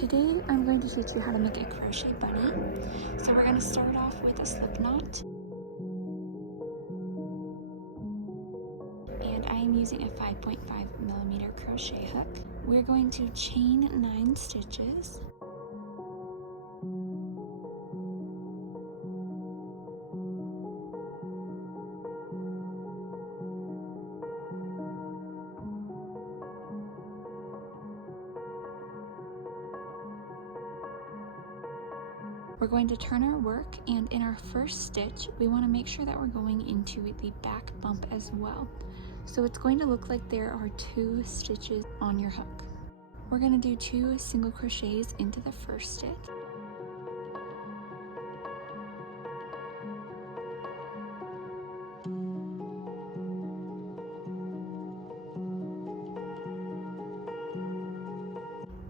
Today I'm going to teach you how to make a crochet bunny. So we're going to start off with a slip knot. And I am using a 5.5mm crochet hook. We're going to chain 9 stitches. We're going to turn our work, and in our first stitch, we want to make sure that we're going into the back bump as well. So it's going to look like there are 2 stitches on your hook. We're going to do 2 single crochets into the first stitch.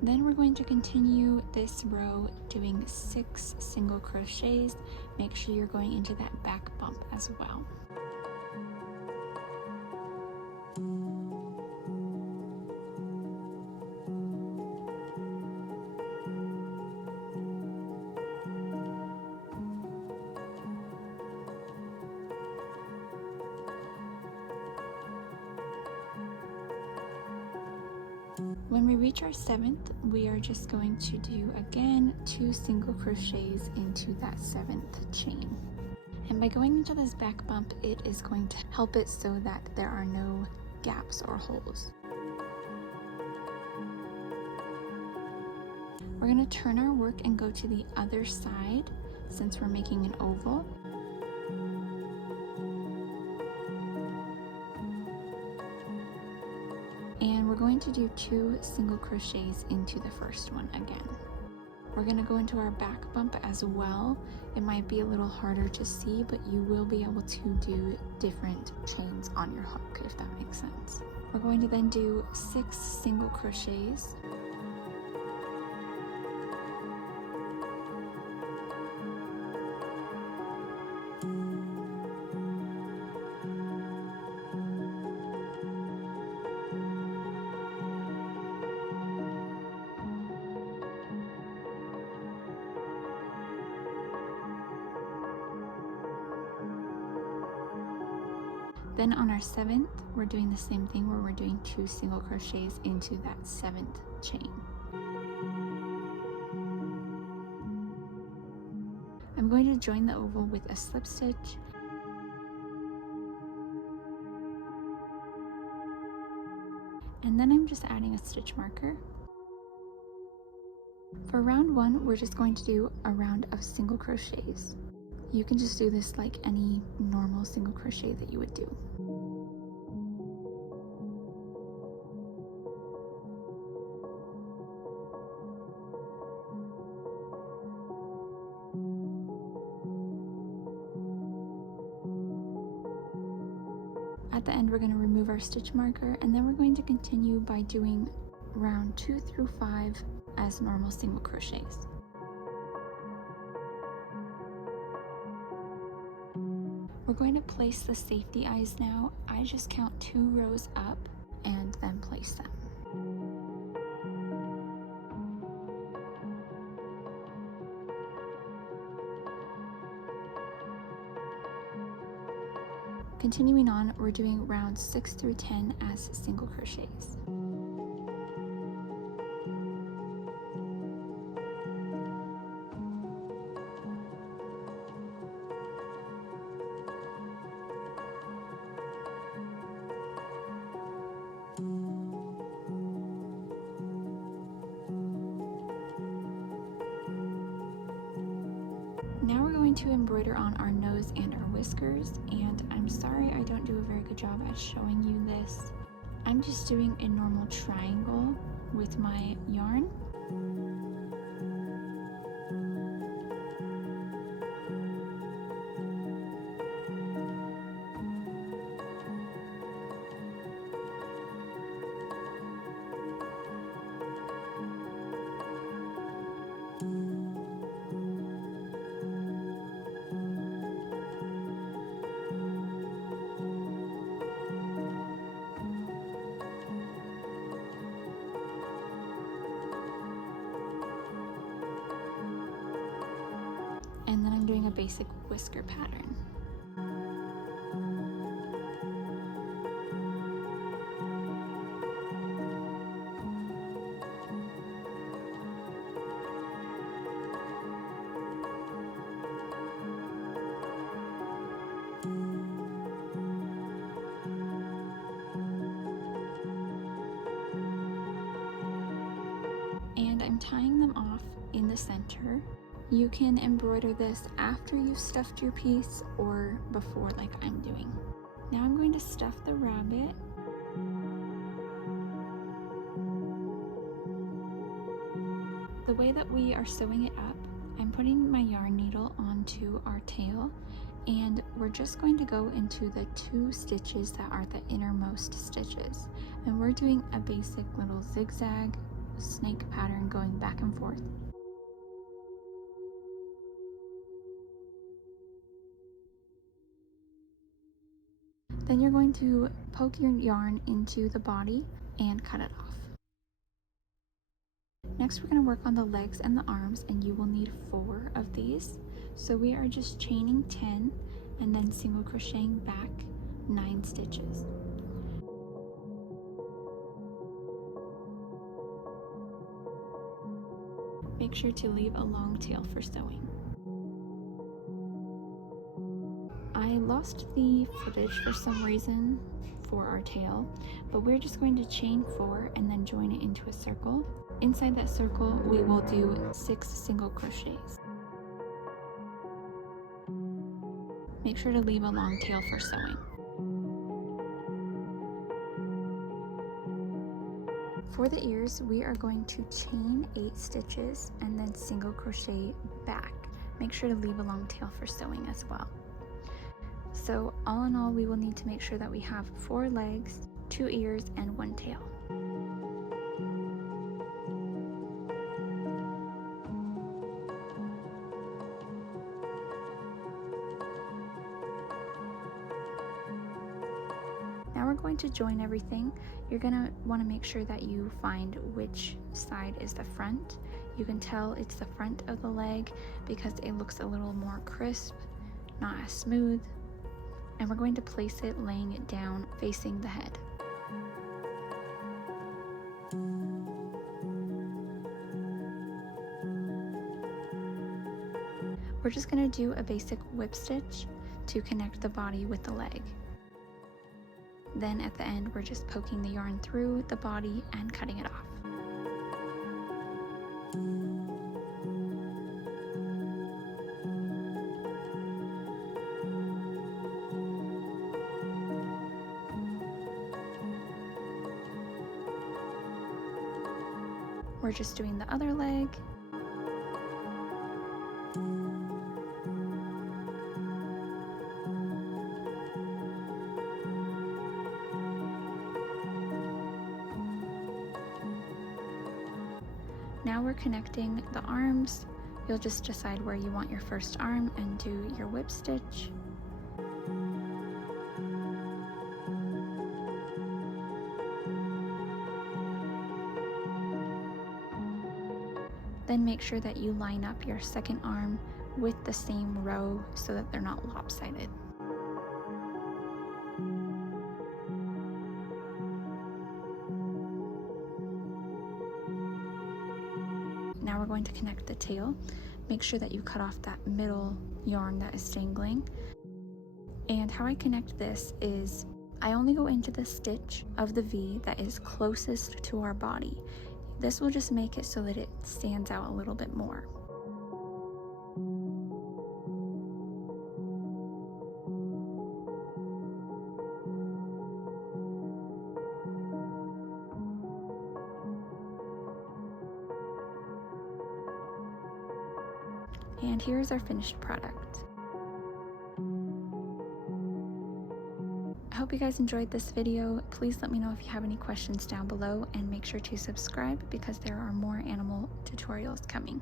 Then we're going to continue this row doing 6 single crochets. Make sure you're going into that back bump as well. When we reach our 7th, we are just going to do again 2 single crochets into that 7th chain. And by going into this back bump, it is going to help it so that there are no gaps or holes. We're going to turn our work and go to the other side since we're making an oval. And we're going to do 2 single crochets into the first one again. We're going to go into our back bump as well. It might be a little harder to see, but you will be able to do different chains on your hook, if that makes sense. We're going to then do 6 single crochets. Then on our 7th, we're doing the same thing where we're doing 2 single crochets into that 7th chain. I'm going to join the oval with a slip stitch. And then I'm just adding a stitch marker. For round 1, we're just going to do a round of single crochets. You can just do this like any normal single crochet that you would do. At the end, we're going to remove our stitch marker, and then we're going to continue by doing round 2 through 5 as normal single crochets. We're going to place the safety eyes now. I just count 2 rows up and then place them. Continuing on, we're doing rounds 6 through 10 as single crochets. Now we're going to embroider on our nose and our whiskers, and I'm sorry I don't do a very good job at showing you this. I'm just doing a normal triangle with my yarn. a basic whisker pattern. And I'm tying them off in the center. You can embroider this after you've stuffed your piece or before, like I'm doing. Now I'm going to stuff the rabbit. The way that we are sewing it up, I'm putting my yarn needle onto our tail, and we're just going to go into the 2 stitches that are the innermost stitches. And we're doing a basic little zigzag snake pattern going back and forth. Then you're going to poke your yarn into the body and cut it off. Next, we're going to work on the legs and the arms, and you will need 4 of these. So we are just chaining 10 and then single crocheting back 9 stitches. Make sure to leave a long tail for sewing. I lost the footage for some reason for our tail, but we're just going to chain 4 and then join it into a circle. Inside that circle, we will do 6 single crochets. Make sure to leave a long tail for sewing. For the ears, we are going to chain 8 stitches and then single crochet back. Make sure to leave a long tail for sewing as well. So all in all, we will need to make sure that we have 4 legs, 2 ears, and 1 tail. Now we're going to join everything. You're going to want to make sure that you find which side is the front. You can tell it's the front of the leg because it looks a little more crisp, not as smooth. And we're going to place it laying it down facing the head. We're just going to do a basic whip stitch to connect the body with the leg. Then at the end, we're just poking the yarn through the body and cutting it off. We're just doing the other leg. Now we're connecting the arms. You'll just decide where you want your first arm and do your whip stitch. Then make sure that you line up your second arm with the same row so that they're not lopsided. Now we're going to connect the tail. Make sure that you cut off that middle yarn that is dangling. And how I connect this is I only go into the stitch of the V that is closest to our body. This will just make it so that it stands out a little bit more. And here's our finished product. I hope you guys enjoyed this video. Please let me know if you have any questions down below, and make sure to subscribe because there are more animal tutorials coming.